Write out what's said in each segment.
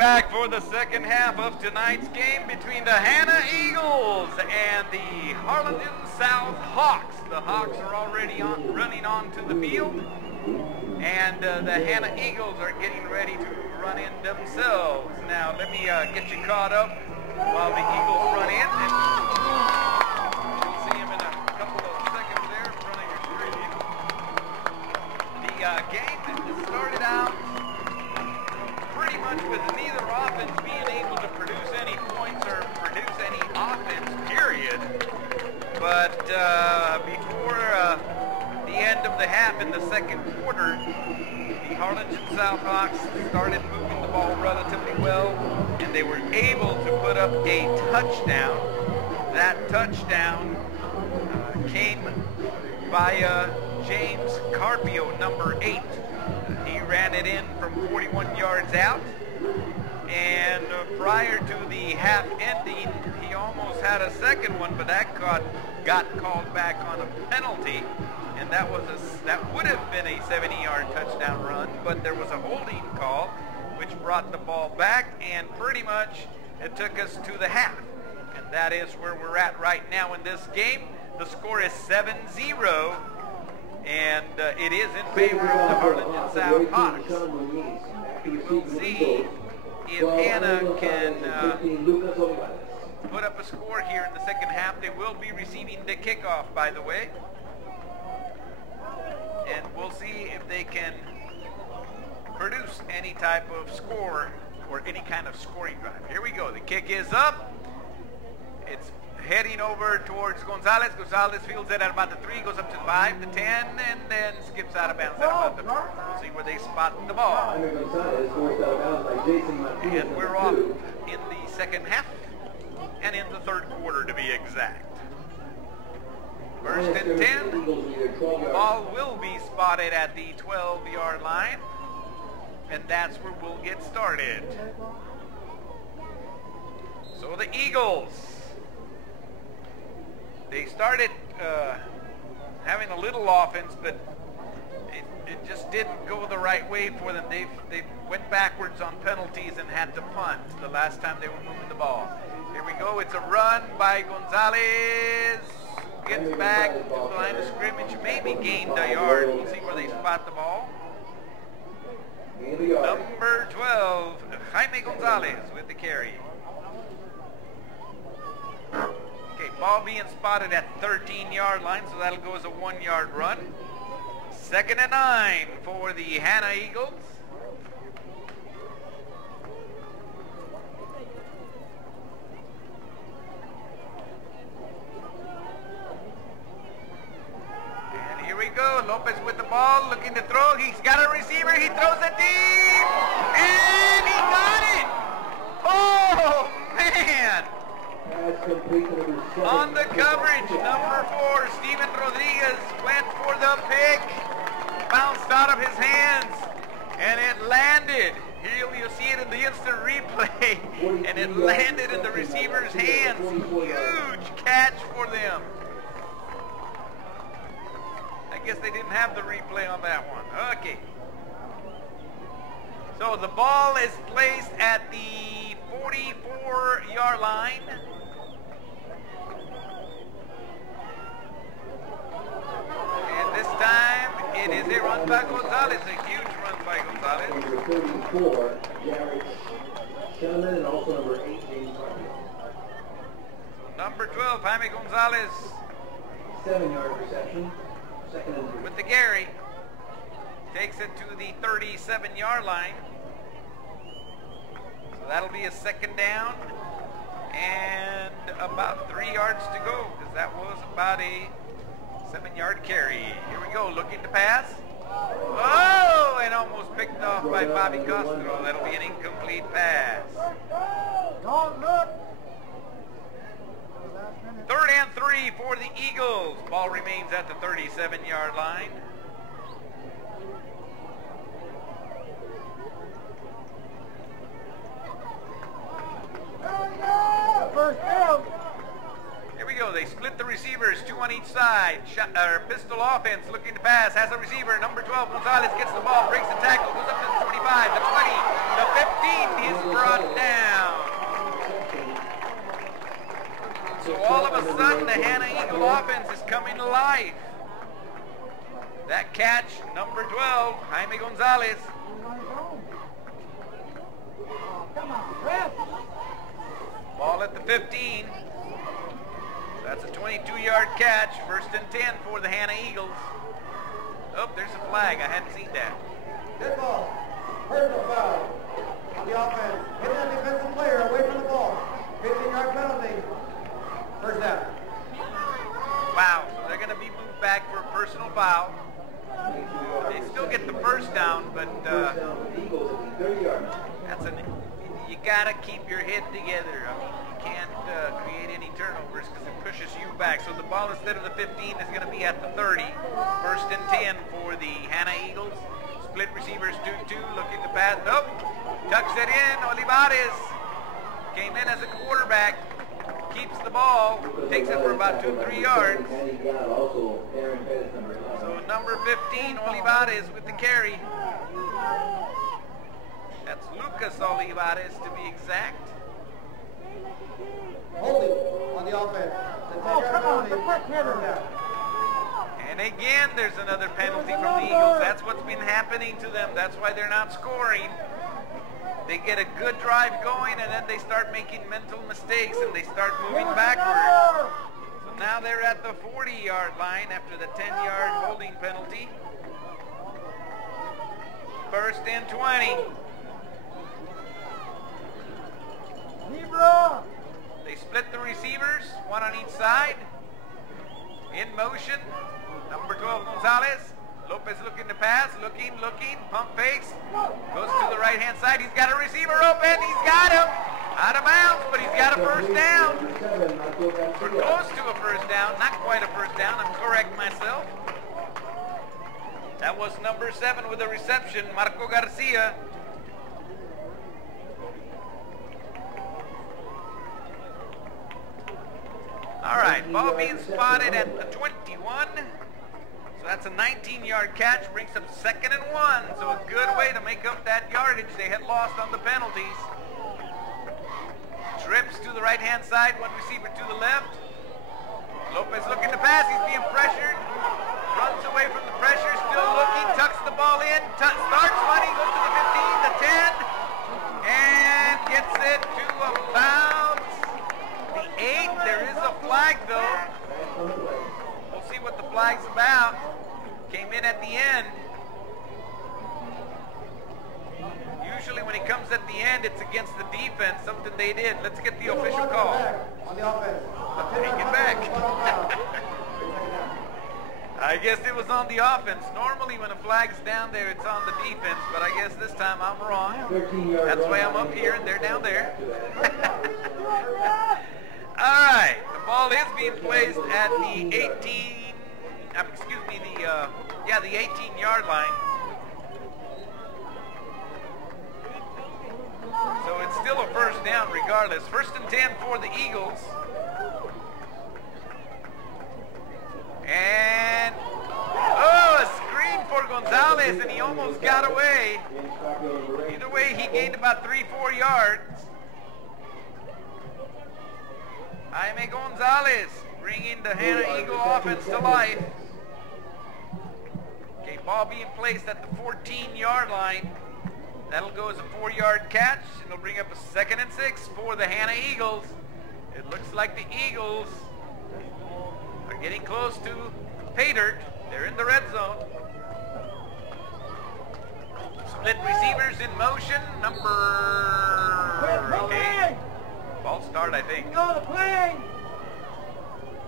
back for the second half of tonight's game between the Hanna Eagles and the Harlingen South Hawks. The Hawks are already running onto the field, and the Hanna Eagles are getting ready to run in themselves. Now, let me get you caught up while the Eagles run in. And you'll see them in a couple of seconds there in front of your screen. The game started out pretty much with neither offense being able to produce any points or produce any offense, period. But before the end of the half in the second quarter, the Harlingen South Hawks started moving the ball relatively well, and they were able to put up a touchdown. That touchdown came by James Carpio, number 8. He ran it in from 41 yards out, and prior to the half ending, he almost had a second one, but that got called back on a penalty, and that would have been a 70-yard touchdown run, but there was a holding call which brought the ball back, and pretty much it took us to the half, and that is where we're at right now in this game. The score is 7-0. And it is in favor of the Harlingen South Hawks. We will see if Hanna can put up a score here in the second half. They will be receiving the kickoff, by the way. And we'll see if they can produce any type of score or any kind of scoring drive. Here we go. The kick is up. It's heading over towards Gonzalez. Gonzalez fields it at about the 3, goes up to the 5, the 10, and then skips out of bounds at about the 4. We'll see where they spot the ball. And we're off in the second half and in the third quarter, to be exact. First and 10. The ball will be spotted at the 12-yard line, and that's where we'll get started. So the Eagles, they started having a little offense, but it just didn't go the right way for them. They went backwards on penalties and had to punt the last time they were moving the ball. Here we go. It's a run by Gonzalez. Gets back to the line of scrimmage. Maybe gained a yard. We'll see where they spot the ball. Number 12, Jaime Gonzalez with the carry. Okay, ball being spotted at 13-yard line, so that'll go as a 1-yard run. Second and 9 for the Hanna Eagles. And here we go. Lopez with the ball, looking to throw. He's got a receiver. He throws it deep, and he got it. Oh, man. On the coverage, number 4, Steven Rodriguez went for the pick, bounced out of his hands, and it landed. Here you'll see it in the instant replay, and it landed in the receiver's hands. Huge catch for them. I guess they didn't have the replay on that one. Okay. So the ball is placed at the 44-yard line. And this time it is a run by Gonzalez, a huge run by Gonzalez. Number 34, Jared Shelman, and also number 8, James Carpio. So number 12, Jaime Gonzalez. 7-yard reception. Second and 3. With the Gary. Takes it to the 37-yard line. So that'll be a second down. And about 3 yards to go, because that was about a 7-yard carry. Here we go, looking to pass. Oh, and almost picked off by Bobby Castro. That'll be an incomplete pass. Third and 3 for the Eagles. Ball remains at the 37-yard line. First down. Here we go. They split the receivers, 2 on each side. Pistol offense looking to pass. Has a receiver. Number 12, Gonzalez gets the ball, breaks the tackle, goes up to the 25, the 20, The 15 is brought down. So all of a sudden, the Hanna Eagle offense is coming to life. That catch, number 12, Jaime Gonzalez. Ball at the 15. That's a 22-yard catch. 1st and 10 for the Hanna Eagles. Oh, there's a flag. I hadn't seen that. Good ball. Personal foul on the offense. Hit that defensive player away from the ball. 15-yard penalty. First down. Wow. So they're going to be moved back for a personal foul. They still get the first down, but that's you got to keep your head together. I mean, you can't create any turnovers because it pushes you back. So the ball instead of the 15 is going to be at the 30. 1st and 10 for the Hanna Eagles. Split receivers 2-2, looking to pass. Nope. Tucks it in. Olivares came in as a quarterback. Keeps the ball. Takes it for about 2-3 yards. So number 15, Olivares with the carry. That's Lucas Olivares to be exact. Holding on the offense. And again, there's another penalty from the Eagles. That's what's been happening to them. That's why they're not scoring. They get a good drive going, and then they start making mental mistakes, and they start moving backwards. So now they're at the 40-yard line after the 10-yard holding penalty. 1st and 20. They split the receivers, one on each side. In motion, number 12, Gonzalez. Lopez looking to pass, looking, pump fakes. Goes to the right-hand side. He's got a receiver open. He's got him. Out of bounds, but he's got a first down. We're close to a first down. Not quite a first down. I'm correct myself. That was number 7 with a reception, Marco Garcia. All right, ball being spotted at the 21. So that's a 19-yard catch, brings up 2nd and 1. So a good way to make up that yardage they had lost on the penalties. Trips to the right-hand side, one receiver to the left. Lopez looking to pass, he's being pressured. Runs away from the pressure, still looking, tucks the ball in, starts running, goes to the 15, the 10, and gets it to about the 8. There is a flag though. We'll see what the flag's about. Came in at the end. Usually when it comes at the end, it's against the defense, something they did. Let's get the official call. On the offense. Take it back. I guess it was on the offense. Normally when a flag's down there, it's on the defense, but I guess this time I'm wrong. That's why I'm up here and they're down there. All right, the ball is being placed at the 18-yard line. So it's still a first down regardless. 1st and 10 for the Eagles. And, a screen for Gonzalez, and he almost got away. Either way, he gained about 3-4 yards. Jaime Gonzalez bringing the Hanna Eagle offense to life. Okay, ball being placed at the 14-yard line. That'll go as a 4-yard catch. It'll bring up a 2nd and 6 for the Hanna Eagles. It looks like the Eagles are getting close to pay dirt. They're in the red zone. Split receivers in motion. Okay. Ball start, I think. Go to play.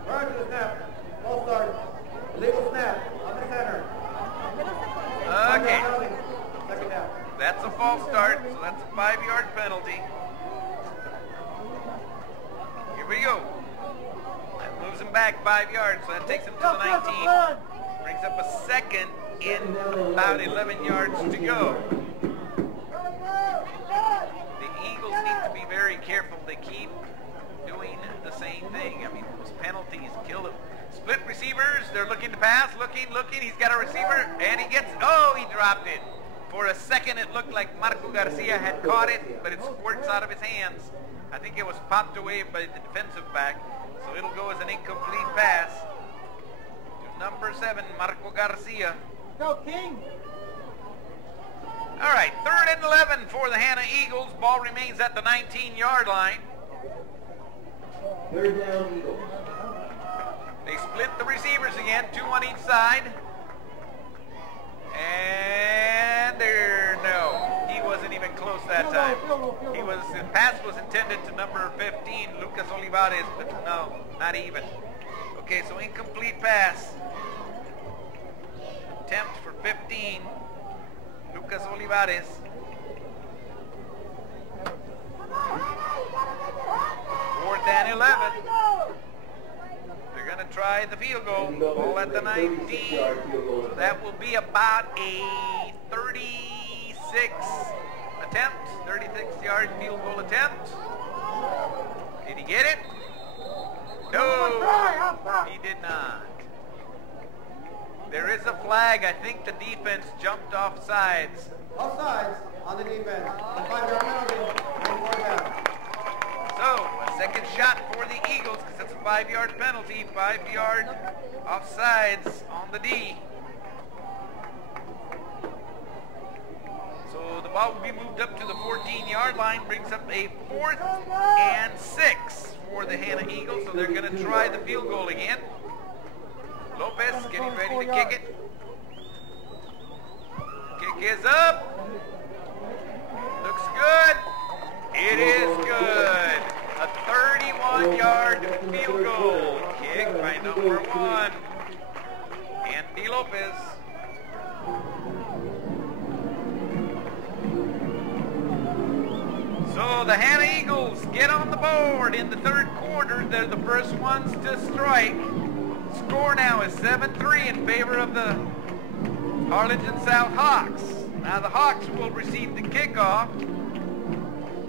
Prior to the snap. Ball start. Illegal snap on the center. Okay. Second down. That's a false start, so that's a 5-yard penalty. Here we go. That moves him back 5 yards, so that takes him to the 19. Brings up a 2nd in about 11 yards to go. The Eagles need to be very careful. They keep doing the same thing. I mean, those penalties kill them. Split receivers, they're looking to pass, looking. He's got a receiver, and he gets, he dropped it. For a second, it looked like Marco Garcia had caught it, but it squirts out of his hands. I think it was popped away by the defensive back, so it'll go as an incomplete pass to number 7, Marco Garcia. Go, King! All right, 3rd and 11 for the Hanna Eagles. Ball remains at the 19-yard line. 3rd down, Eagles. They split the receivers again, 2 on each side. And no, he wasn't even close that time. The pass was intended to number 15, Lucas Olivares, but no, not even. Okay, so incomplete pass. Attempt for 15, Lucas Olivares. Fourth and 11. They're going to try the field goal. Ball at the 19. So that will be about a 36 attempt. 36-yard field goal attempt. Did he get it? No, he did not. There is a flag. I think the defense jumped off sides. Offsides on the defense. A 5-yard penalty. And 4 down. So, a second shot for the Eagles because it's a 5-yard penalty. 5-yard offsides on the D. So the ball will be moved up to the 14-yard line. Brings up a 4th and 6 for the Hanna Eagles. So they're going to try the field goal again. Lopez getting ready to kick it. Kick is up. Looks good. It is good. A 31-yard field goal kick by number 1, Andy Lopez. So the Hanna Eagles get on the board in the 3rd quarter. They're the first ones to strike. Score now is 7-3 in favor of the Harlingen South Hawks. Now the Hawks will receive the kickoff,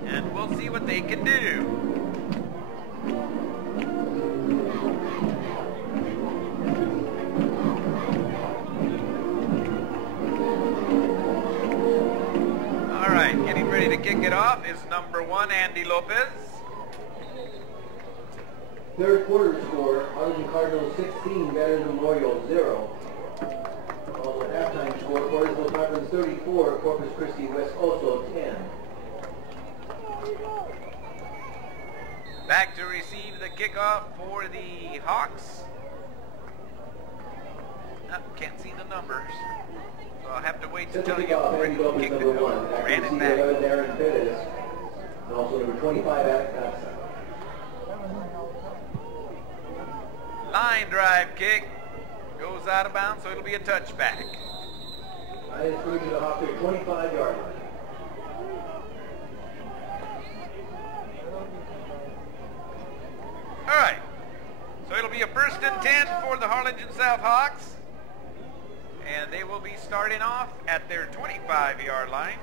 and we'll see what they can do. All right, getting ready to kick it off is number 1, Andy Lopez. 3rd quarter score, Harlingen Cardinals 16, Veterans Memorial 0. Also halftime score, Portisville Conference 34, Corpus Christi West also 10. Back to receive the kickoff for the Hawks. Can't see the numbers, so I'll have to wait to tell you who kicked it. Ran it back. Aaron Pettis, and also number 25, Alec Patson. Line drive kick goes out of bounds, so it'll be a touchback. It's going to the Hawks 25-yard line. All right, so it'll be a 1st and 10 for the Harlingen South Hawks, and they will be starting off at their 25-yard line.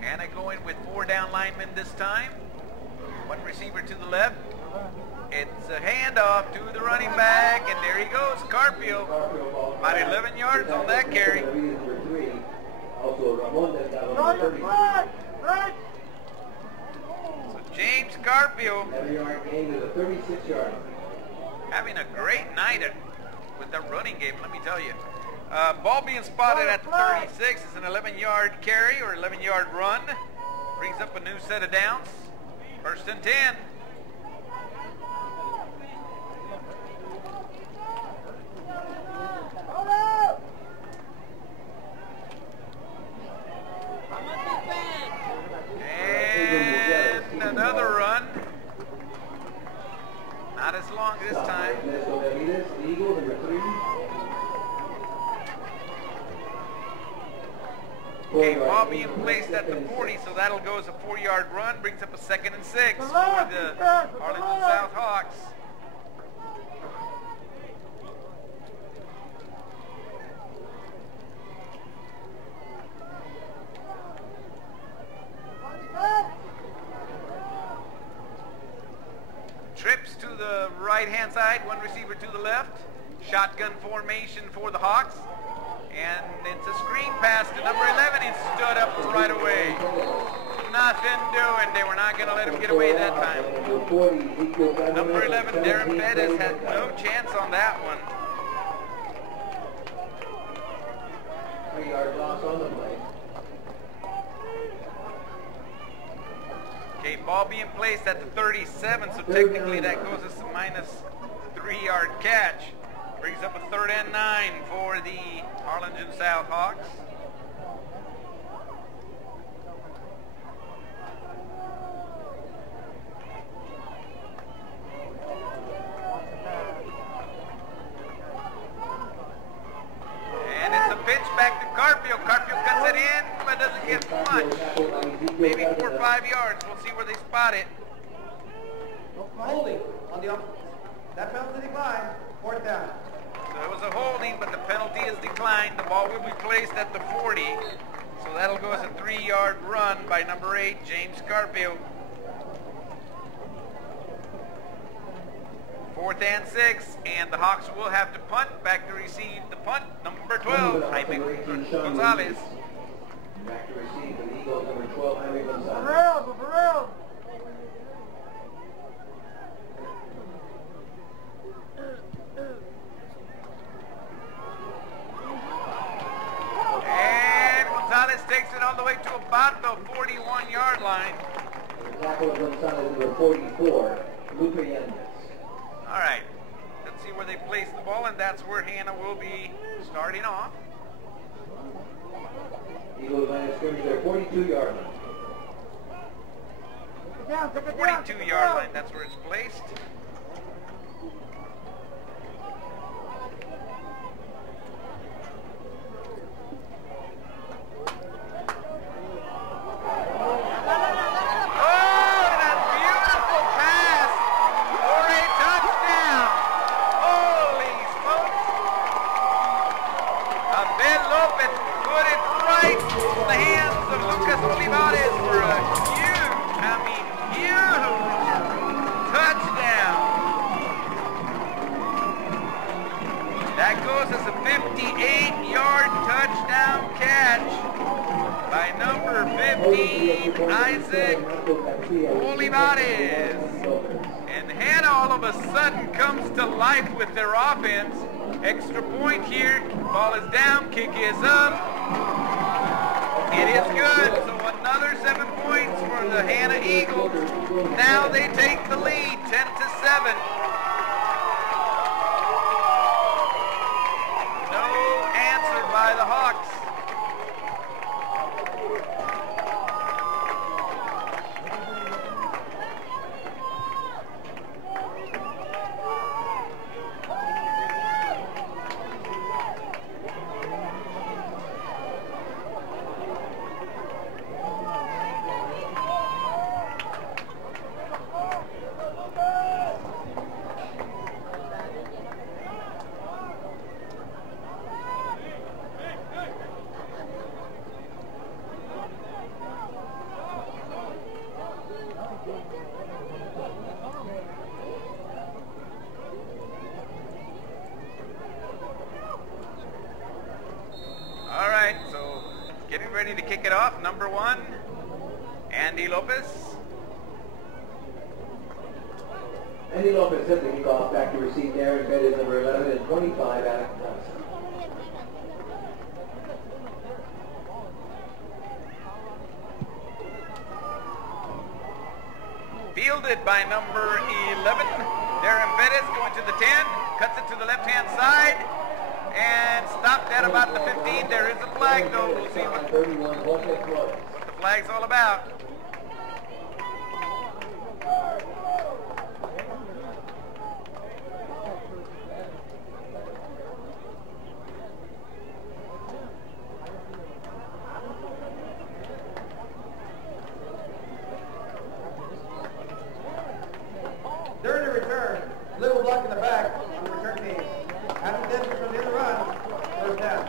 Hanna going with 4 down linemen this time. 1 receiver to the left. It's a handoff to the running back, and there he goes, Carpio. About 11 yards on that carry. So James Carpio having a great night with the running game, let me tell you. Ball being spotted at the 36 is an 11-yard carry or 11-yard run. Brings up a new set of downs. 1st and 10. And another run. Not as long this time. Okay, ball being placed at the 40, so that'll go as a 4-yard run. Brings up a 2nd and 6 for the Harlingen South Hawks. right-hand side, one receiver to the left. Shotgun formation for the Hawks. And it's a screen pass to number 11. He stood up right away. Nothing doing. They were not going to let him get away that time. Number 11, Darren Bettis, had no chance on that one. 3-yard loss on the play. Okay, ball being placed at the 37, so technically that goes as a minus 3-yard catch. Brings up a 3rd and 9 for the Harlingen South Hawks. And it's a pitch back to Carpio. Carpio cuts it in, but doesn't get much. Maybe 4 or 5 yards. We'll see where they spot it. Holding on the offense. That penalty declined. 4th down. So it was a holding, but the penalty is declined. The ball will be placed at the 40. So that'll go as a 3-yard run by number 8, James Carpio. 4th and 6, and the Hawks will have to punt. Back to receive the punt, number 12, Jaime Gonzalez. Back to receive the Eagles, number 12, Jaime Gonzalez. Burrell. And Gonzalez takes it all the way to about the 41-yard line. Tackle of Gonzalez, number 44, Lupe Yanez. All right, let's see where they place the ball, and that's where Hanna will be starting off. Eagles line of scrimmage there, 42-yard line. 42-yard line, that's where it's placed. That goes as a 58-yard touchdown catch by number 15, Isaac Olivares. And Hanna all of a sudden comes to life with their offense. Extra point here. Ball is down, kick is up. It is good. So another 7 points for the Hanna Eagles. Now they take the lead, 10-7. By the Hawks. Ready to kick it off, number 1, Andy Lopez. Andy Lopez set the kickoff. Back to receive Darren Bettis, number 11, and 25, Adam Thompson. Fielded by number 11, Darren Bettis going to the 10, cuts it to the left-hand side. And stopped at about the 15. There is a flag, though. We'll see what the flag's all about. During the return, little block in the back on the return team. Having distance from the other run, 1st down.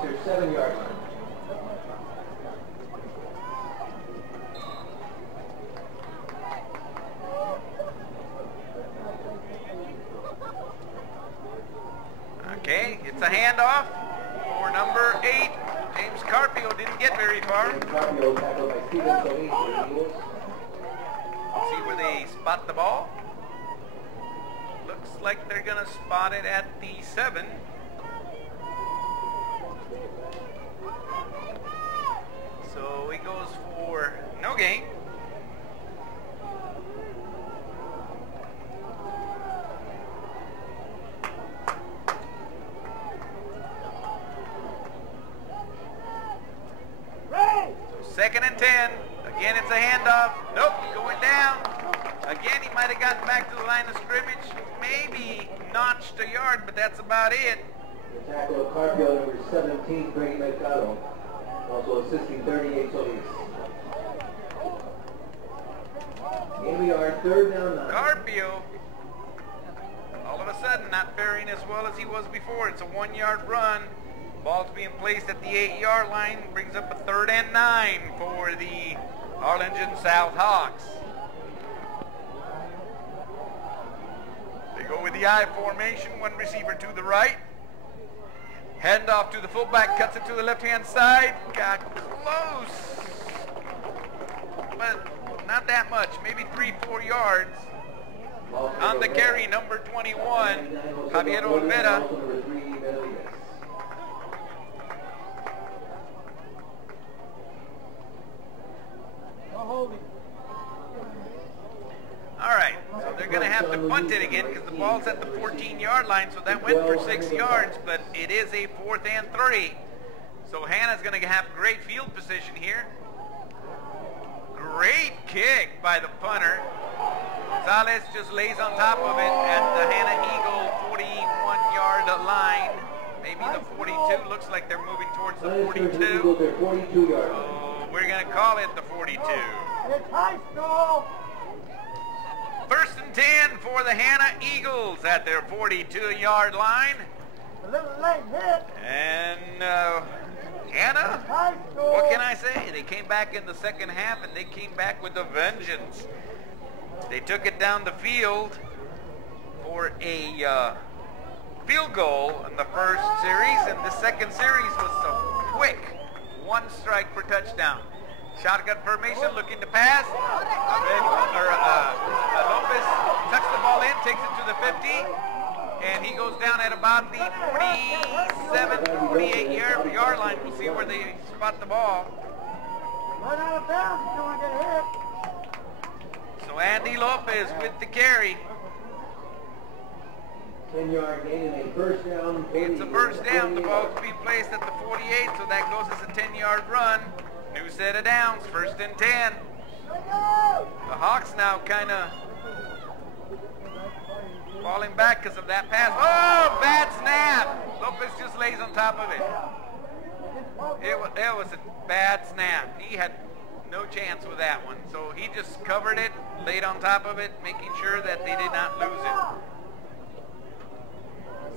Hawks are 7-yard line. Okay, it's a handoff for number 8. James Carpio didn't get very far. James Carpio tackled by Steven Solis for the Eagles. See where they spot the ball. Looks like they're going to spot it at the 7. So he goes for no gain. Second and 10. Again, it's a handoff. Nope, going down. Again, he might have gotten back to the line of scrimmage. Maybe notched a yard, but that's about it. The tackle of Carpio, number 17, Greg Mercado. Also assisting 38 Solis. Here we are, 3rd down 9. Carpio, all of a sudden, not faring as well as he was before. It's a 1-yard run. Ball's being placed at the 8-yard line, brings up a 3rd and 9 for the Harlingen South Hawks. They go with the I formation, 1 receiver to the right. Handoff to the fullback, cuts it to the left-hand side. Got close, but not that much, maybe 3-4 yards. On the carry, number 21, Javier Olvera. All right, so they're going to have to punt it again because the ball's at the 14-yard line, so that went for 6 yards, but it is a 4th and 3. So Hanna's going to have great field position here. Great kick by the punter. Gonzalez just lays on top of it at the Hanna Eagle 41-yard line. Maybe the 42. Looks like they're moving towards the 42. So we're going to call it the 42. It's high school. 1st and 10 for the Hanna Eagles at their 42-yard line. A little late hit. And Hanna, what can I say? They came back in the second half, and they came back with a vengeance. They took it down the field for a field goal in the first series, and the second series was so quick. 1 strike for touchdown. Shotgun formation, looking to pass. Lopez tucks the ball in, takes it to the 50, and he goes down at about the 47, 48-yard line. We'll see where they spot the ball. Run out of bounds, you don't want to get hit. So Andy Lopez with the carry. 10-yard gain and a 1st down. It's a 1st down. The ball's being placed at the 48, so that goes as a 10-yard run. New set of downs, 1st and 10. The Hawks now kind of falling back because of that pass. Oh, bad snap. Lopez just lays on top of it. It was a bad snap. He had no chance with that one. So he just covered it, laid on top of it, making sure that they did not lose it.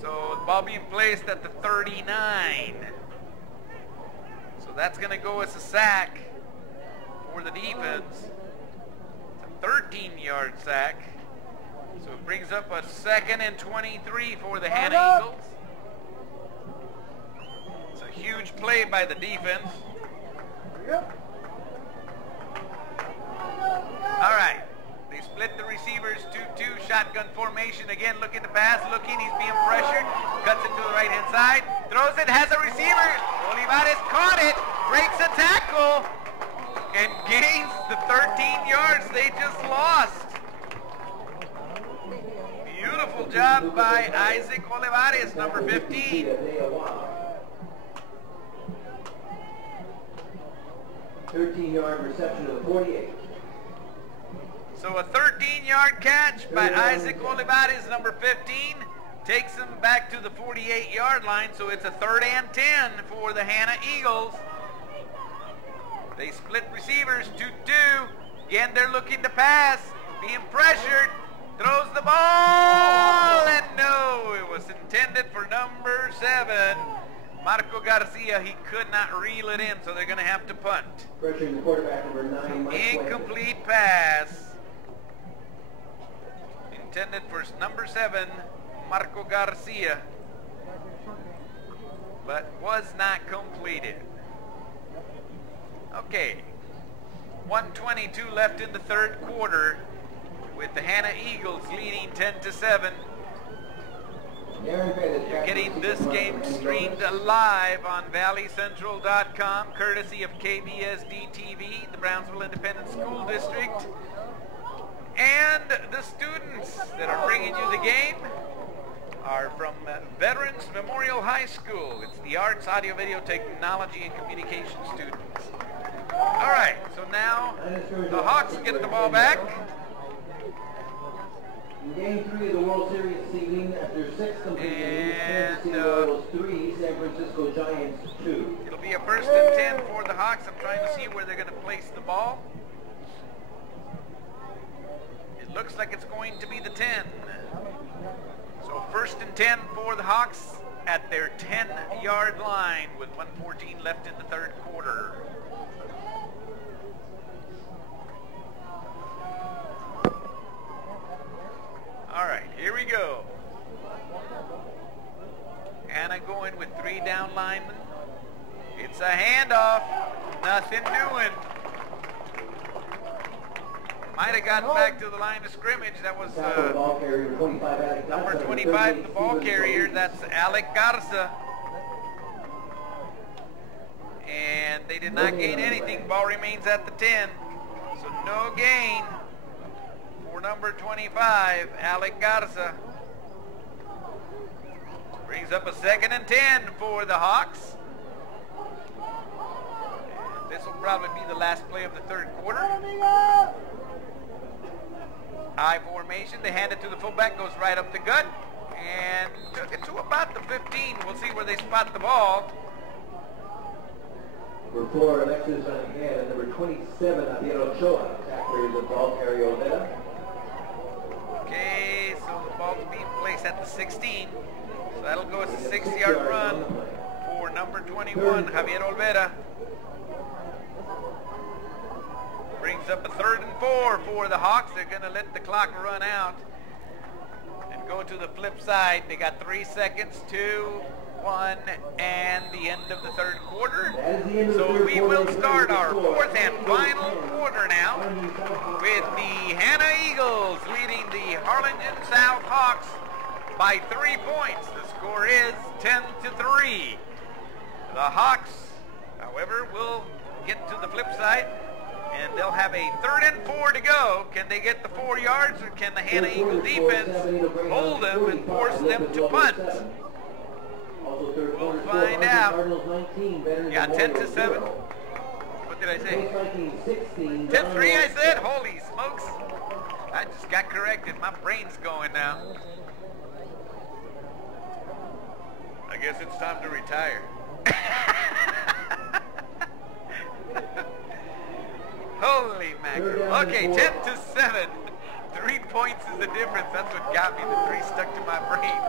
So the ball being placed at the 39. So that's going to go as a sack for the defense. It's a 13-yard sack. So it brings up a 2nd and 23 for the Hanna Eagles. It's a huge play by the defense. All right. They split the receivers 2-2, shotgun formation. Again, looking to pass, looking, he's being pressured. Cuts it to the right-hand side, throws it, has a receiver. Olivares caught it, breaks a tackle, and gains the 13 yards they just lost. Beautiful job by Isaac Olivares, number 15. 13-yard reception to the 48. So a 13-yard catch by Isaac Olivares, number 15, takes him back to the 48-yard line, so it's a 3rd and 10 for the Hanna Eagles. They split receivers 2-2. Again, they're looking to pass, being pressured, throws the ball, and no, it was intended for number 7, Marco Garcia, he could not reel it in, so they're going to have to punt. Pressuring the quarterback, number 9, Mike Incomplete pass. Intended for number 7, Marco Garcia, but was not completed. Okay, 1:22 left in the third quarter, with the Hanna Eagles leading 10-7. You're getting this game streamed live on valleycentral.com, courtesy of KBSD TV, the Brownsville Independent School District. And the students that are bringing you the game are from Veterans Memorial High School. It's the Arts, Audio, Video, Technology, and Communication students. All right, so now the Hawks get the ball back. In Game 3 of the World Series this evening, after 6 complete innings, Kansas City Royals 3, San Francisco Giants 2. It'll be a 1st and 10 for the Hawks. I'm trying to see where they're going to place the ball. It looks like it's going to be the 10. So 1st and 10 for the Hawks at their 10-yard line with 1:14 left in the third quarter. All right, here we go. Hanna going with 3 down linemen. It's a handoff. Nothing doing. Might have gotten back to the line of scrimmage. That was number 25, the ball carrier. That's Alec Garza. And they did not gain anything. Ball remains at the 10. So no gain for number 25, Alec Garza. Brings up a 2nd and 10 for the Hawks. And this will probably be the last play of the third quarter. High formation, they hand it to the fullback, goes right up the gut, and took it to about the 15. We'll see where they spot the ball. Number 4, Alexis Van and number 27, Javier Ochoa, tacklers of ball carrier Olvera. Okay, so the ball's being placed at the 16. So that'll go as a 6-yard run for number 21, Javier Olvera. Brings up a 3rd and 4 for the Hawks. They're going to let the clock run out and go to the flip side. They got 3 seconds, 2, 1, and the end of the third quarter. So we will start our 4th and final quarter now with the Hanna Eagles leading the Harlingen South Hawks by 3 points. The score is 10-3. The Hawks, however, will get to the flip side, and they'll have a 3rd and 4 to go. Can they get the 4 yards, or can the Hanna Eagle defense hold them and force them to punt? We'll find out. Yeah, 10-7. What did I say? 10-3 I said? Holy smokes. I just got corrected. My brain's going now. I guess it's time to retire. Holy mackerel. Okay, 10-7. 3 points is the difference. That's what got me. The 3 stuck to my brain.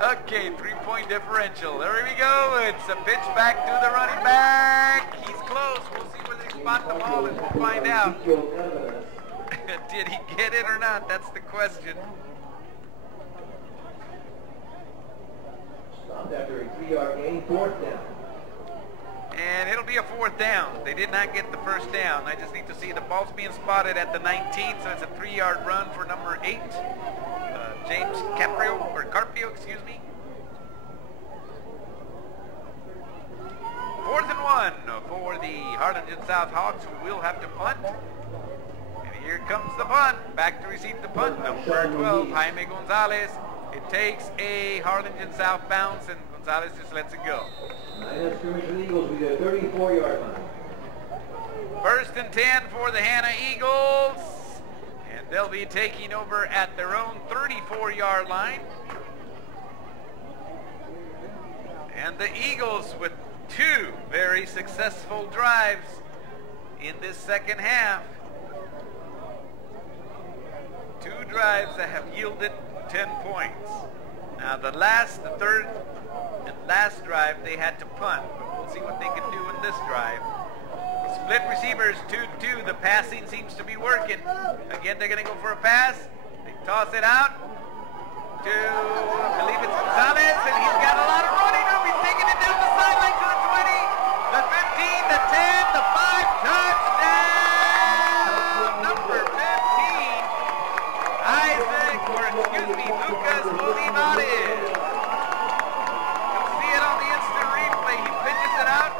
Okay, 3-point differential. There we go. It's a pitch back to the running back. He's close. We'll see where they spot the ball and we'll find out. Did he get it or not? That's the question. Stopped after a 3-yard gain, 4th down. And it'll be a 4th down. They did not get the 1st down. I just need to see the ball's being spotted at the 19, so it's a 3-yard run for number 8. James Carpio, excuse me. 4th and 1 for the Harlingen South Hawks, who will have to punt. And here comes the punt. Back to receive the punt, number 12, Jaime Gonzalez. It takes a Harlingen South bounce, and Gonzalez just lets it go. Line of scrimmage for the Eagles will be a 34-yard line. 1st and 10 for the Hanna Eagles. And they'll be taking over at their own 34-yard line. And the Eagles with 2 very successful drives in this second half. 2 drives that have yielded 10 points. Now the 3rd And last drive they had to punt, but we'll see what they can do in this drive. Split receivers, 2-2. The passing seems to be working. Again, they're going to go for a pass. They toss it out to, I believe it's Gonzalez, and he's got a lot of running room. He's taking it down the sideline to the 20, the 15, the 10, the 5, touchdown! Number 15, Lucas Olivares. You'll see it on the instant replay. He pitches it out,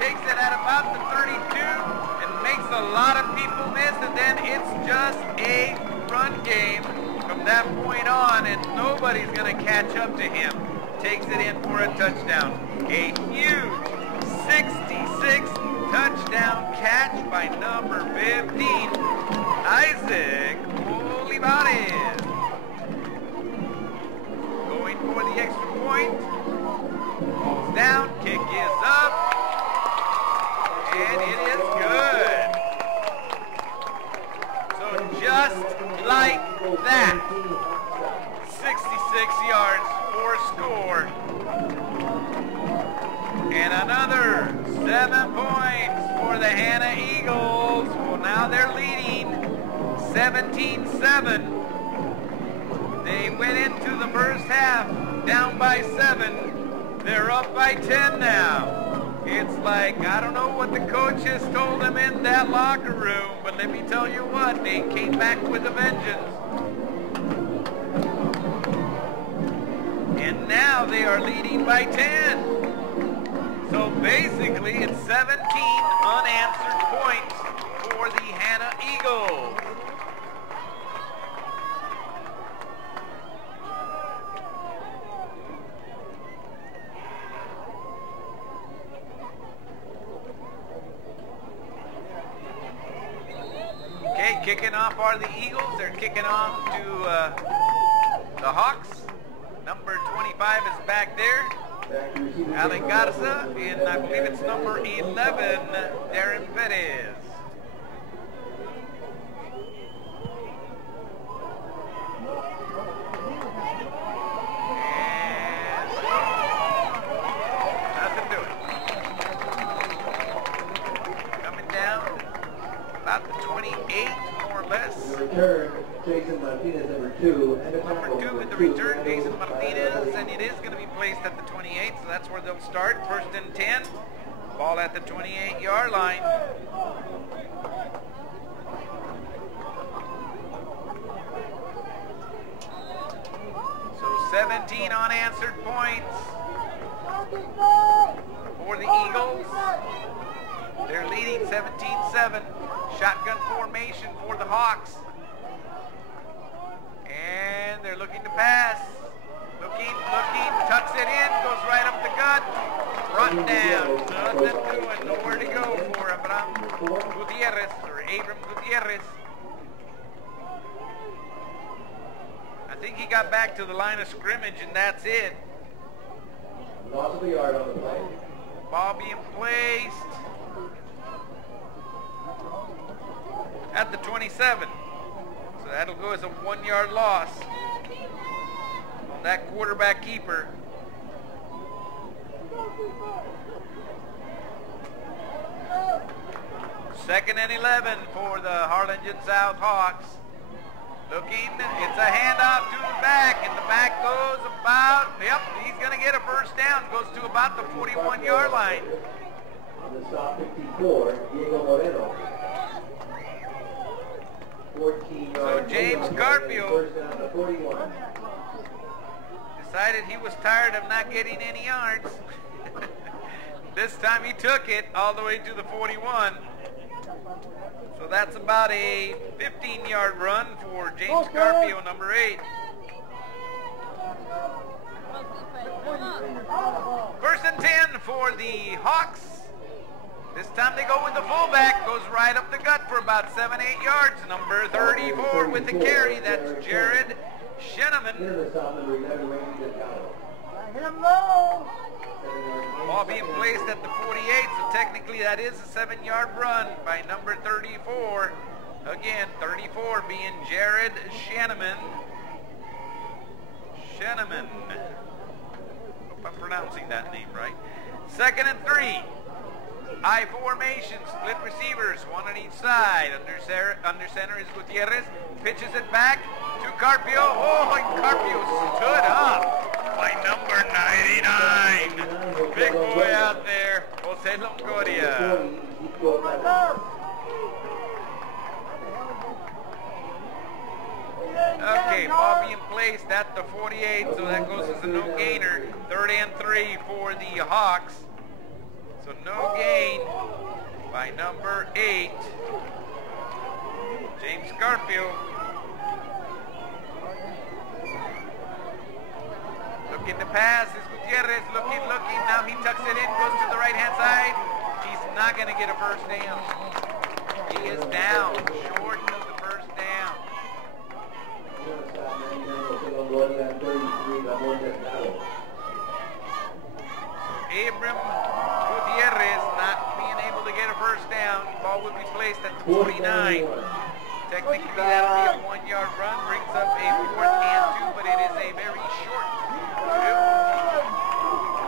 takes it at about the 32, and makes a lot of people miss, and then it's just a run game from that point on, and nobody's going to catch up to him. Takes it in for a touchdown. A huge 66 touchdown catch by number 15, Isaac Olivares. Going for the extra point. Falls down, kick is up, and it is good. So just like that, 66 yards for a score. And another 7 points for the Hanna Eagles. Well, now they're leading 17-7. They went into the first half down by 7. They're up by 10 now. It's like, I don't know what the coaches told them in that locker room, but let me tell you what, they came back with a vengeance. And now they are leading by 10. So basically, it's 17 unanswered points for the Hanna Eagles. Okay, kicking off are the Eagles. They're kicking off to the Hawks. Number 25 is back there. Alan Garza, and I believe it's number 11, Darren Perez. And nothing doing. Coming down about the 28, more or less. Return, Jason Martinez, number 2. And Number 2 in the return, Jason Martinez, and it is going to be placed at the 28, so that's where they'll start. First and 10, ball at the 28-yard line. So 17 unanswered points for the Eagles. They're leading 17-7. Shotgun formation for the Hawks. And they're looking to pass. Looking, tucks it in, goes right up the gut. Brought down. Nothing doing, nowhere to go for Abram Gutierrez, or Abram Gutierrez. I think he got back to the line of scrimmage, and that's it. Loss of a yard on the play. Ball being placed at the 27. So that'll go as a 1-yard loss on that quarterback keeper. Second and 11 for the Harlingen South Hawks. Looking, it's a handoff to the back, and the back goes about, yep, he's going to get a first down, goes to about the 41-yard line. On the stop, 54, Diego Moreno. 14 So James Carpio first down to 41. decided he was tired of not getting any yards. This time he took it all the way to the 41. So that's about a 15-yard run for James Carpio, number 8. First and 10 for the Hawks. This time they go with the fullback, goes right up the gut for about 7-8 yards. Number 34 with the carry, that's Jared Sheneman. Hit him low. Ball being placed at the 48, so technically that is a 7-yard run by number 34. Again, 34 being Jared Sheneman. Hope I'm pronouncing that name right. 2nd and 3. I formation, split receivers, one on each side. Under center is Gutierrez. Pitches it back to Carpio. Oh, and Carpio stood up by number 99. Big boy out there, Jose Longoria. Okay, ball being placed at the 48, so that goes as a no gainer. 3rd and 3 for the Hawks. So no gain by number 8, James Garfield. Looking to pass is Gutierrez, looking. Now he tucks it in, goes to the right-hand side. He's not going to get a first down. He is down, short of the first down. Abram Gutierrez not being able to get a first down. Ball will be placed at the 49. Technically, that'll be a 1-yard run. Brings up a 4th and 2, but it is a very short 2.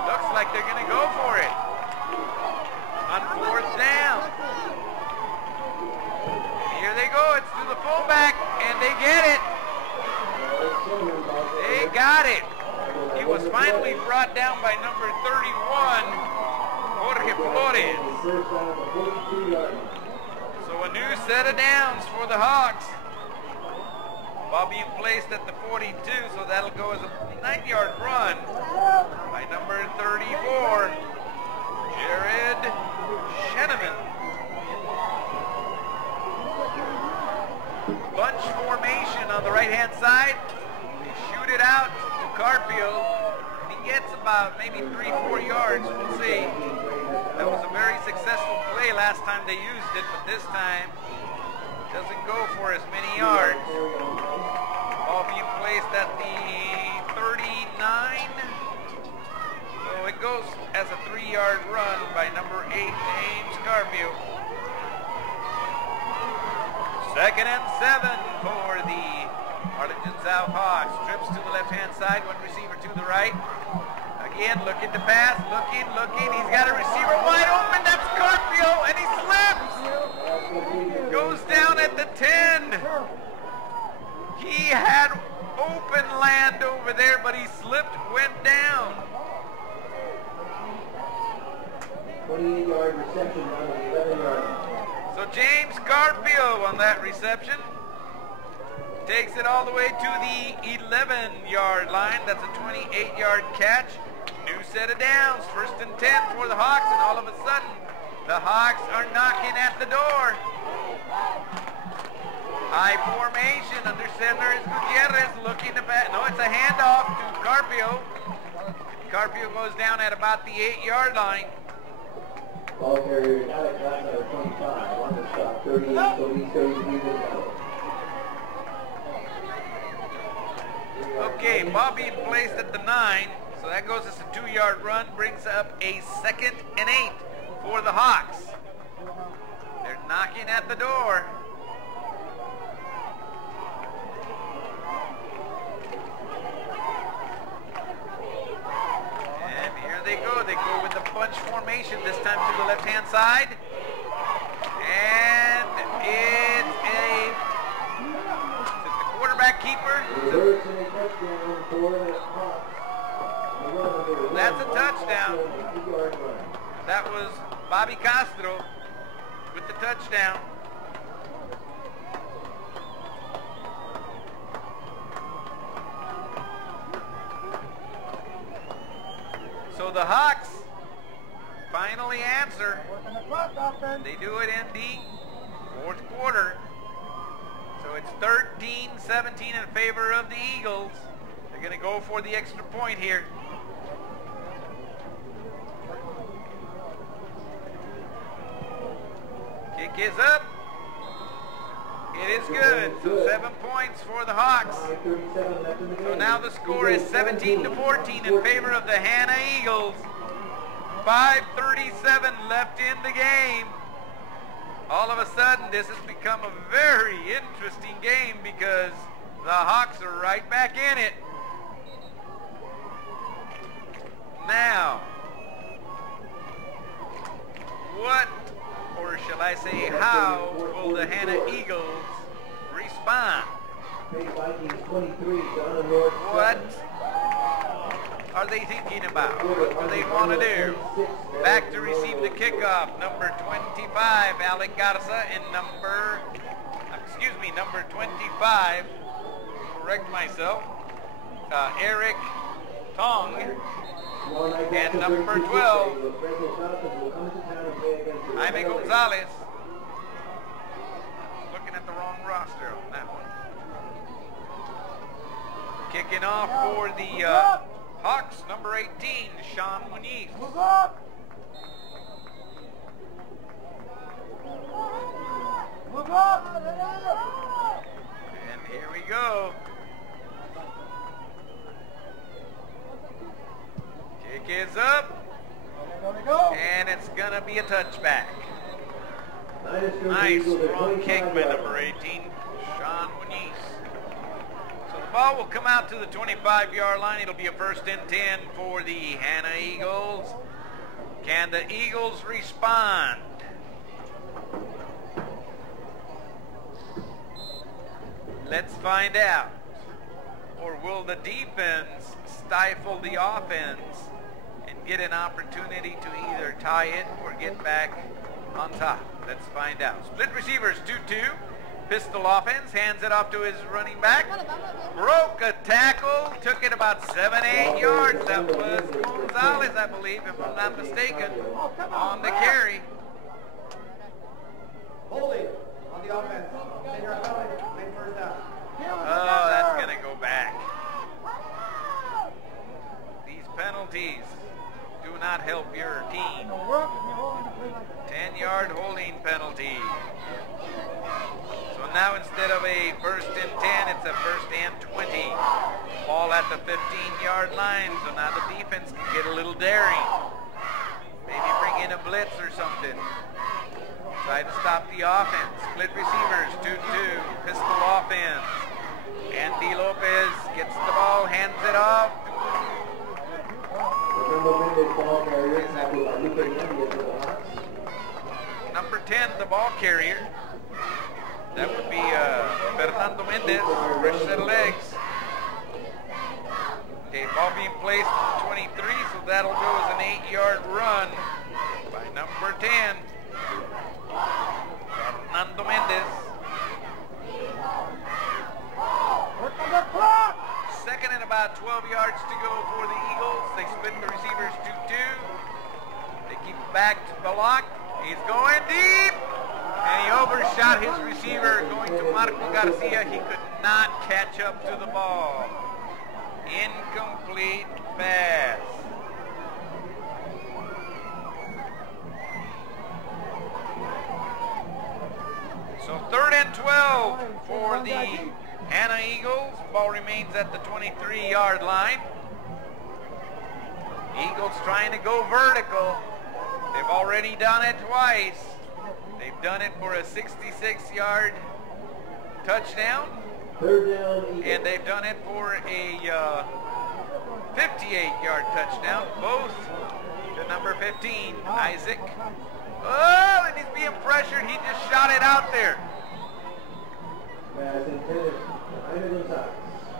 Looks like they're going to go for it on 4th down. Here they go. It's to the fullback, and they get it. They got it. He was finally brought down by number 31, Jorge Flores. So a new set of downs for the Hawks. Ball being placed at the 42, so that'll go as a 9-yard run by number 34, Jared Sheneman. Bunch formation on the right-hand side. They shoot it out to Carpio. He gets about maybe 3-4 yards. We'll see. That was a very successful play last time they used it, but this time doesn't go for as many yards. Ball being placed at the 39. So it goes as a 3-yard run by number 8, James Carpio. 2nd and 7 for the Harlingen South Hawks. Trips to the left-hand side, one receiver to the right. Again, looking to pass, looking. He's got a receiver wide open. That's Carpio, and he slips. Goes down at the 10. He had open land over there, but he slipped, went down. 28-yard reception on the 11-yard. So James Carpio on that reception takes it all the way to the 11-yard line. That's a 28-yard catch. New set of downs. 1st and 10 for the Hawks, and all of a sudden, the Hawks are knocking at the door. High formation. Under center is Gutierrez looking to bat. No, it's a handoff to Carpio. Carpio goes down at about the 8-yard line. Ball carrier Alex Hanna, 25, on the stop, 38, so he's 33 minutes. Okay, ball being placed at the 9, so that goes as a 2-yard run, brings up a 2nd and 8 for the Hawks. They're knocking at the door. They go with the bunch formation, this time to the left-hand side. And it's the quarterback keeper. That's a touchdown. That was Bobby Castro with the touchdown. So the Hawks finally answer. They do it in the 4th quarter. So it's 13-17 in favor of the Eagles. They're going to go for the extra point here. Kick is up. It is good. So 7 points for the Hawks. So now the score is 17-14 in favor of the Hanna Eagles. 5:37 left in the game. All of a sudden, this has become a very interesting game because the Hawks are right back in it. Now, what, or shall I say, how will the Hanna Eagles respond? What are they thinking about? What do they want to do? Back to receive the kickoff, number 25, Alec Garza, and number 25, correct myself, Eric Tong, and number 12, Jaime Gonzalez. Looking at the wrong roster on that one. Kicking off for the Hawks, number 18, Sean Muniz. Move up! Move up! And here we go. Kick is up. And it's going to be a touchback. Nice strong kick by number 18, Sean Muniz. So the ball will come out to the 25-yard line. It'll be a 1st and 10 for the Hanna Eagles. Can the Eagles respond? Let's find out. Or will the defense stifle the offense and get an opportunity to either tie it or get back on top? Let's find out. Split receivers, 2-2. Pistol offense, hands it off to his running back. Broke a tackle, took it about 7-8 yards. That was Gonzalez, I believe, if I'm not mistaken, on the carry. Holding on the offense. Senior penalty, make 1st down. Oh, that's going to go back. These penalties do not help your team. 10-yard holding penalty. So now instead of a 1st and 10, it's a 1st and 20. Ball at the 15-yard line, so now the defense can get a little daring. Maybe bring in a blitz or something. Try to stop the offense. Split receivers, 2-2, pistol offense. Andy Lopez gets the ball, hands it off. Number 10, the ball carrier. That would be Fernando Mendez, fresh set of legs. Okay, ball being placed at 23, so that'll go as an 8-yard run by number 10, Fernando Mendez. Second and about 12 yards to go for the Eagles. They split the receivers 2-2. They keep it back to the lock. He's going deep. And he overshot his receiver going to Marco Garcia. He could not catch up to the ball. Incomplete pass. So 3rd and 12 for the Hanna Eagles. Ball remains at the 23-yard line. Eagles trying to go vertical. They've already done it twice. They've done it for a 66-yard touchdown. 3rd down, Eagles. And they've done it for a 58-yard touchdown. Both to number 15, Isaac. Oh, and he's being pressured. He just shot it out there.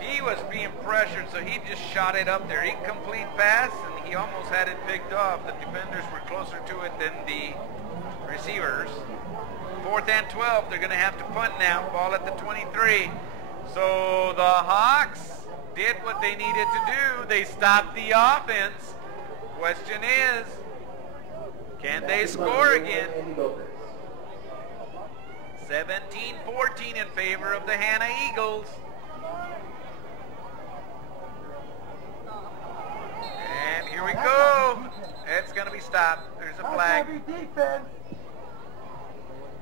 He was being pressured, so he just shot it up there. Incomplete pass, and he almost had it picked off. The defenders were closer to it than the receivers. 4th and 12. They're going to have to punt now. Ball at the 23. So the Hawks did what they needed to do. They stopped the offense. Question is, can they score again? 17-14 in favor of the Hanna Eagles. And here we go. It's going to be stopped. There's a flag.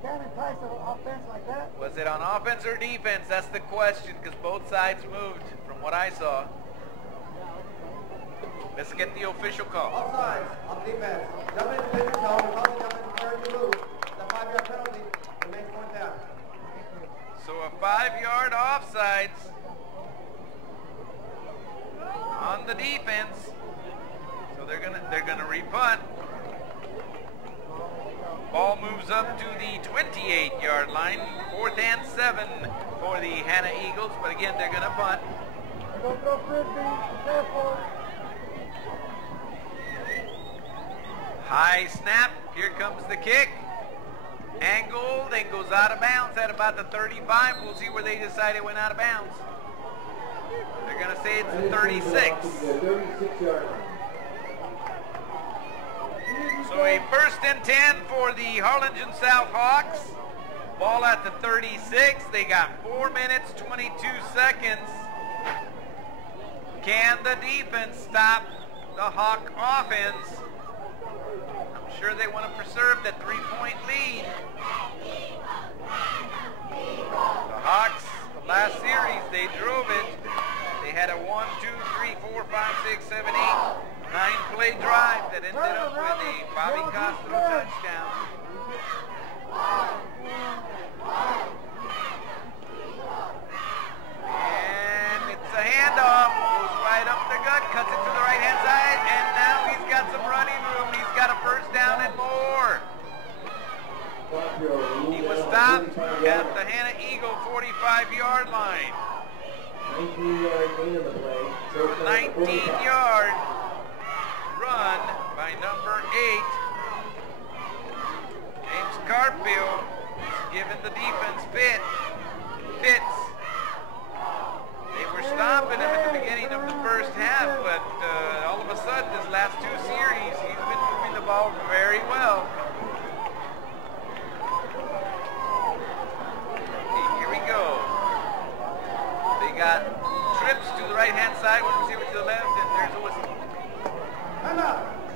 Can't entice an offense like that. Was it on offense or defense? That's the question, because both sides moved from what I saw. Let's get the official call. Offsides on defense. Jumping into the zone, causing them to move. The 5-yard penalty remains 1 down. So a 5-yard offsides on the defense. So they're moves up to the 28-yard line. 4th and 7 for the Hanna Eagles, but again, they're going to punt. High snap. Here comes the kick. Angle, then goes out of bounds at about the 35. We'll see where they decide it went out of bounds. They're going to say it's the 36. So a 1st and 10 for the Harlingen South Hawks. Ball at the 36. They got 4 minutes, 22 seconds. Can the defense stop the Hawk offense? I'm sure they want to preserve that 3-point lead. The Hawks, the last series, they drove it. They had a 1, 2, 3, 4, 5, 6, 7, 8, 9-play drive that ended up with a Bobby Castro touchdown. And it's a handoff. Goes right up the gut, cuts it to the right-hand side, and now he's got some running room. He's got a 1st down and more. He was stopped at the Hanna Eagle 45-yard line. 19-yard run by number 8. James Carfield is giving the defense fits. They were stopping him at the beginning of the 1st half, but all of a sudden, his last 2 series, he's been moving the ball very well. Okay, here we go. They got trips to the right-hand side, one receiver to the left, and there's a whistle.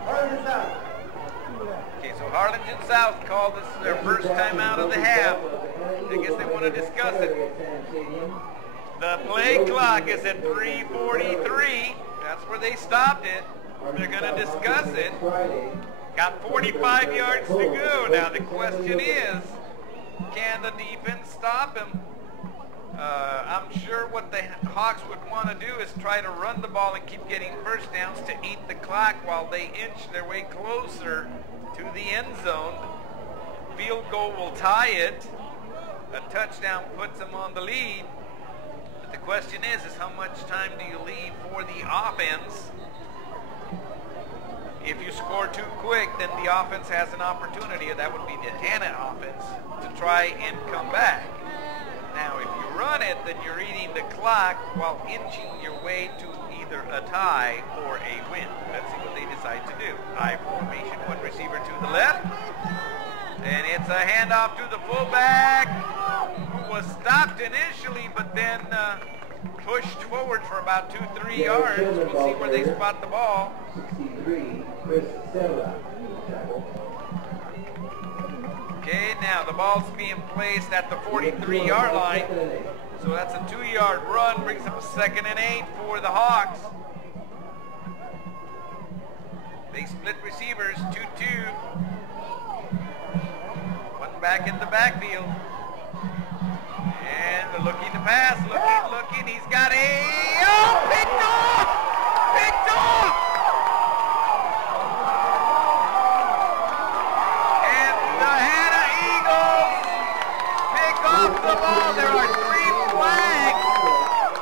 Harlingen South. Okay, so Harlingen South called this their 1st time out of the half. I guess they want to discuss it. The play clock is at 3:43. That's where they stopped it. They're going to discuss it. Got 45 yards to go. Now the question is, can the defense stop him? I'm sure what the Hawks would want to do is try to run the ball and keep getting 1st downs to eat the clock while they inch their way closer to the end zone. Field goal will tie it. A touchdown puts them on the lead. But the question is how much time do you leave for the offense? If you score too quick, then the offense has an opportunity, that would be the Hanna offense, to try and come back. Now, if you run it, then you're eating the clock while inching your way to either a tie or a win. Let's see what they decide to do. I formation, 1 receiver to the left. And it's a handoff to the fullback, who was stopped initially, but then pushed forward for about 2-3 yards. We'll see where they spot the ball. 63, Chris Seva. Okay, now the ball's being placed at the 43-yard line. So that's a 2-yard run, brings up a 2nd and 8 for the Hawks. They split receivers, 2-2. One back in the backfield. And they're looking to pass, looking. He's got picked off! Picked off! The ball. There are 3 flags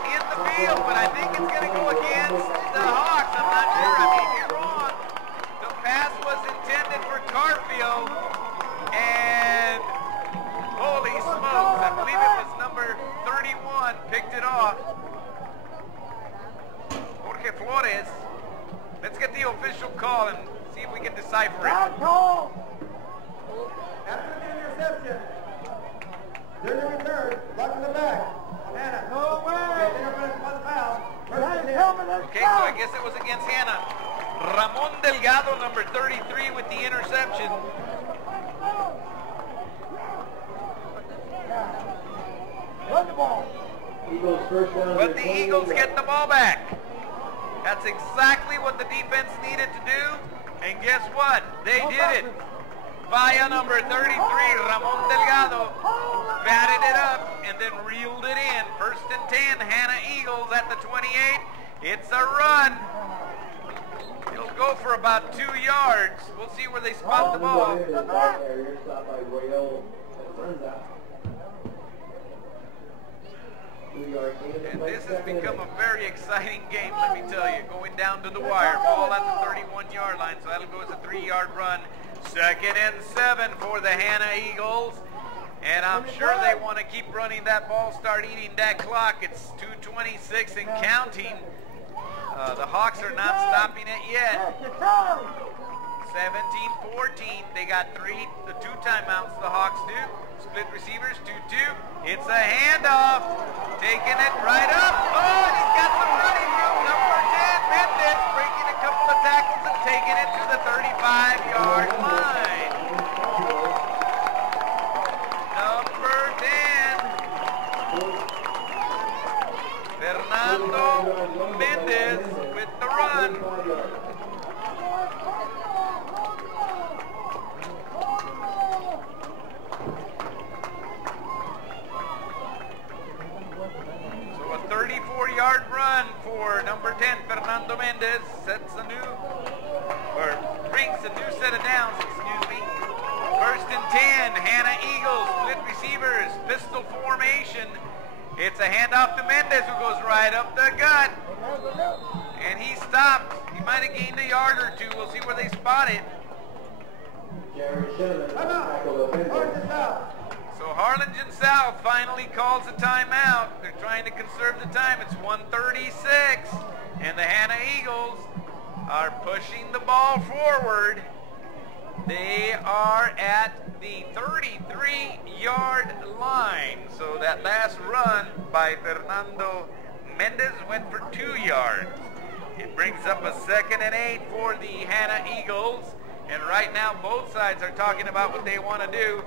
in the field, but I think it's going to go against the Hawks. I'm not sure. I may be wrong. The pass was intended for Carfield, and holy smokes, I believe it was number 31 picked it off. Jorge Flores. Let's get the official call and see if we can decipher it. Call. After the interception. There's a return, block in the back. Hanna. No way. Okay, so I guess it was against Hanna. Ramon Delgado, number 33, with the interception. Run the ball. Eagles 1st down. But the Eagles get the ball back. That's exactly what the defense needed to do. And guess what? They did it. Via number 33, Ramon Delgado, batted it up and then reeled it in. 1st and 10, Hanna Eagles at the 28. It's a run. It'll go for about 2 yards. We'll see where they spot the ball. And this has become a very exciting game, let me tell you. Going down to the wire. Ball at the 31-yard line, so that'll go as a 3-yard run. 2nd and 7 for the Hanna Eagles. And I'm sure they want to keep running that ball, start eating that clock. It's 2:26 and counting. The Hawks are not stopping it yet. 17-14. They got the 2 timeouts the Hawks do. Split receivers, 2-2. It's a handoff. Taking it right up. Oh, and he's got some running room. Number 10, Mendez, breaking a couple of tackles and taking it to the 35-yard line. Number 10, Fernando Mendez with the run. So a 34-yard run for number 10, Fernando Mendez, brings a new set of downs, excuse me. 1st and 10, Hanna Eagles, split receivers, pistol formation. It's a handoff to Mendez, who goes right up the gut. And he stopped. He might have gained a yard or 2. We'll see where they spot it. So Harlingen South finally calls a timeout. They're trying to conserve the time. It's 1:36. And the Hanna Eagles are pushing the ball forward. They are at the 33-yard line. So that last run by Fernando Mendez went for 2 yards. It brings up a 2nd and 8 for the Hanna Eagles. And right now both sides are talking about what they want to do.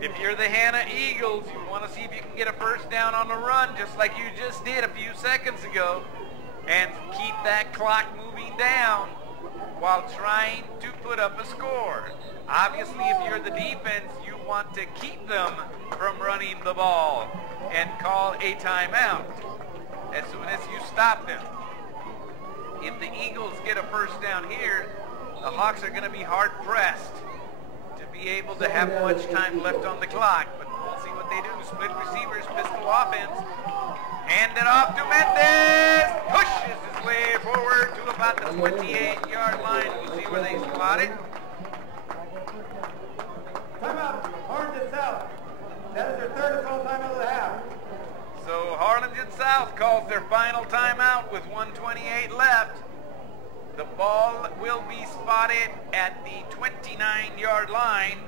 If you're the Hanna Eagles, you want to see if you can get a 1st down on the run, just like you just did a few seconds ago, and keep that clock moving down while trying to put up a score. Obviously, if you're the defense, you want to keep them from running the ball and call a timeout as soon as you stop them. If the Eagles get a 1st down here, the Hawks are going to be hard-pressed to be able to have much time left on the clock. But we'll see what they do. Split receivers, pistol offense. Hand it off to Mendez. Pushes his way forward to about the 28-yard line. We'll see where they spot it. Timeout, Harlingen South. That is their 3rd and final timeout of the half. So Harlingen South calls their final timeout with 1:28 left. The ball will be spotted at the 29-yard line.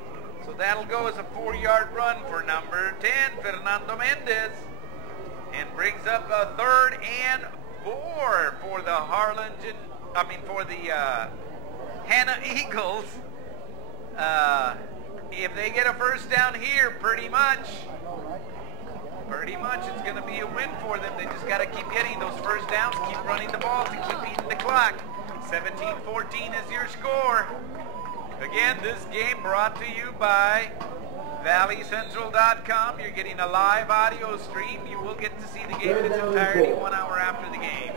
So that'll go as a 4-yard run for number 10, Fernando Mendez. And brings up a 3rd and 4 for the Hanna Eagles. If they get a 1st down here, pretty much it's going to be a win for them. They just got to keep getting those 1st downs, keep running the ball to keep eating the clock. 17-14 is your score. Again, this game brought to you by ValleyCentral.com. You're getting a live audio stream. You will get to see the game in its entirety 1 hour after the game.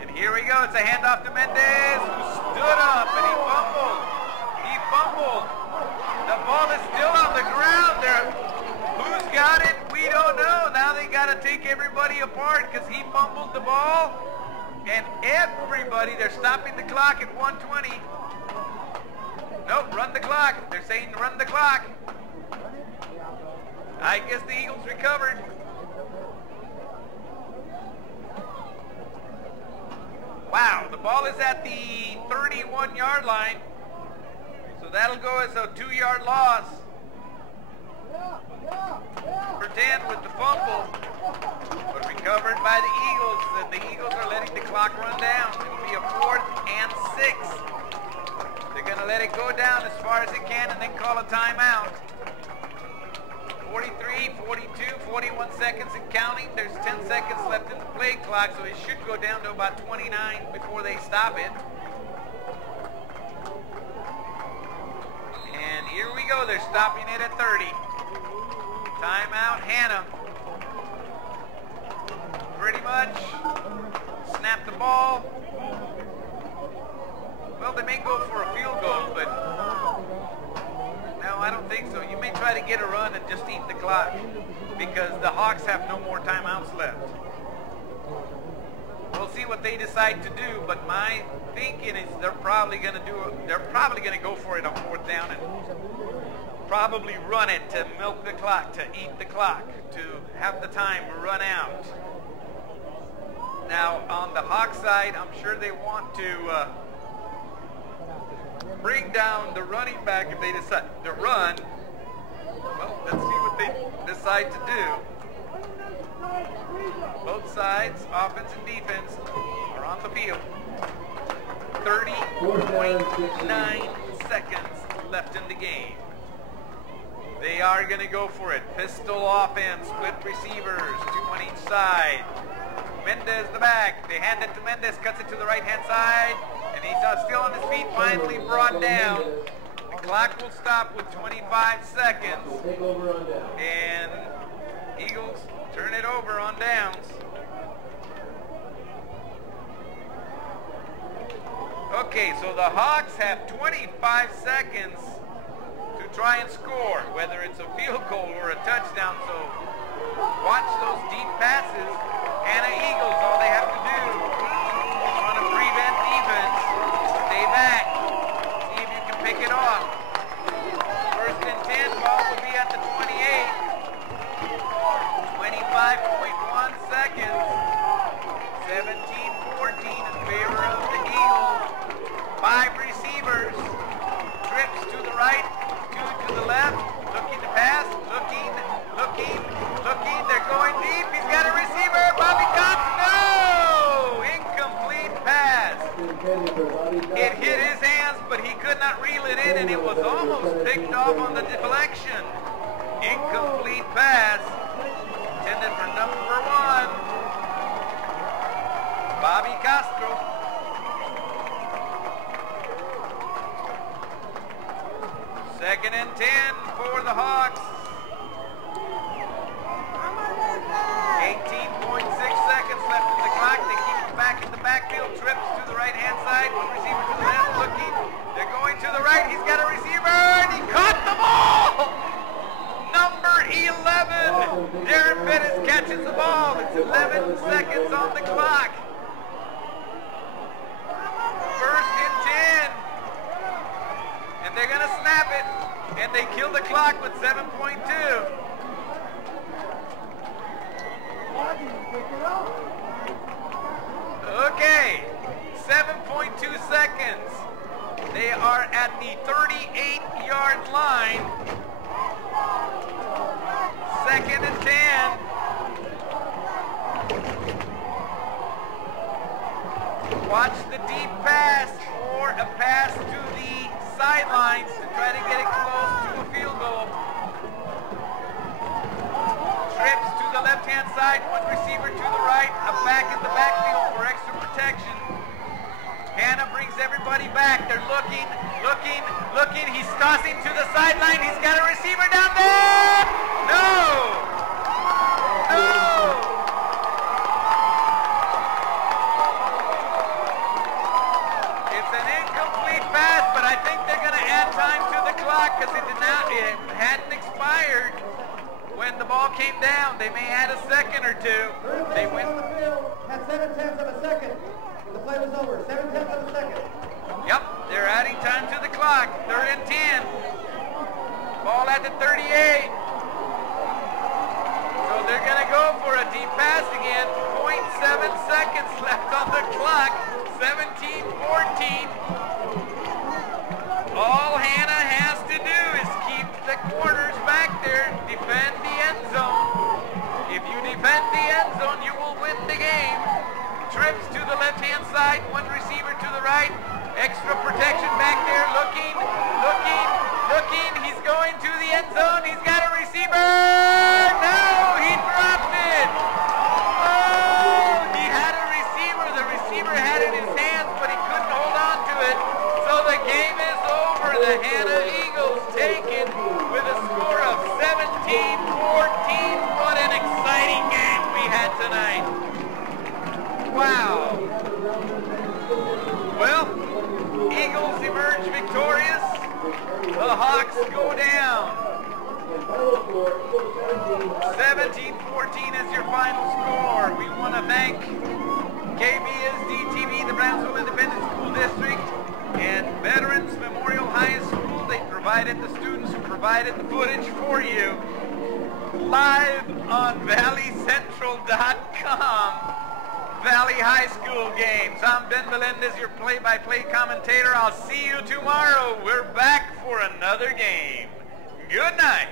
And here we go. It's a handoff to Mendez, who stood up and he fumbled. The ball is still on the ground there. Who's got it? We don't know. Now they got to take everybody apart because he fumbled the ball. And everybody, they're stopping the clock at 1:20. Nope, run the clock. They're saying run the clock. I guess the Eagles recovered. Wow, the ball is at the 31-yard line. So that'll go as a 2-yard loss. Number 10 with the fumble, but recovered by the Eagles, and the Eagles are letting the clock run down. It'll be a 4th and 6. They're going to let it go down as far as it can and then call a timeout. 43, 42, 41 seconds and counting. There's 10 seconds left in the play clock, so it should go down to about 29 before they stop it. And here we go. They're stopping it at 30. Timeout, Hanna. Pretty much snap the ball. Well, they may go for a field goal, but no, I don't think so. You may try to get a run and just eat the clock because the Hawks have no more timeouts left. We'll see what they decide to do, but my thinking is they're probably going to go for it on 4th down and probably run it to milk the clock, to eat the clock, to have the time run out. Now, on the Hawk side, I'm sure they want to bring down the running back if they decide to run. Well, let's see what they decide to do. Both sides, offense and defense, are on the field. 30.9 seconds left in the game. They are going to go for it. Pistol offense, split receivers, 2 on each side. Mendez the back. They hand it to Mendez, cuts it to the right-hand side, and he's still on his feet, finally brought down. The clock will stop with 25 seconds. And Eagles turn it over on downs. Okay, so the Hawks have 25 seconds to try and score, whether it's a field goal or a touchdown. So watch those deep passes. Hanna Eagles, all they have to do is want to prevent defense. Stay back. See if you can pick it off. 1st and 10, ball will be at the 28. 25.1 seconds. 17-14 in favor of the Eagles. 5 receivers. Trips to the right, 2 to the left. Looking to pass. Looking. They're going deep. He's got a receiver. Bobby Cox. No! Incomplete pass. It hit his hands, but he could not reel it in, and it was almost picked off on the deflection. Incomplete pass. Intended for number 1. Bobby Castro. Second and 10 for the Hawks. 18.6 seconds left in the clock. They keep it back in the backfield. Trips to the right-hand side. 1 receiver to the left. Looking. They're going to the right. He's got a receiver, and he caught the ball! Number 11. Darren Pettis catches the ball. It's 11 seconds on the clock. 1st and 10. And they're going to snap it. And they kill the clock with 7.2. Okay, 7.2 seconds. They are at the 38-yard line. 2nd and 10. Watch the deep pass or a pass to the sidelines to try to get it close to a field goal. Trips to the left-hand side, 1 receiver to the right, a back in the backfield for extra protection. Hanna brings everybody back. They're looking. He's tossing to the sideline. He's got a receiver down there. No! It's an incomplete pass, but I think they're going to add time to the clock because it hadn't expired when the ball came down. They may add a second or 2. They went on the field at 7/10 of a second. The play was over. 7/10 of a second. Yep, they're adding time to the clock. 3rd and 10. Ball at the 38. So they're going to go for a deep pass again. 0.7 seconds left on the clock. 17-14. All Hanna has to do is keep the corners back there, defend the end zone. If you defend the end zone, you will win the game. Trips to the left-hand side, 1 receiver to the right. Extra protection back there, looking. He's going to the end zone. He's got a provided, the students who provided the footage for you. Live on ValleyCentral.com. Valley High School games. I'm Ben Melendez, your play-by-play commentator. I'll see you tomorrow. We're back for another game. Good night.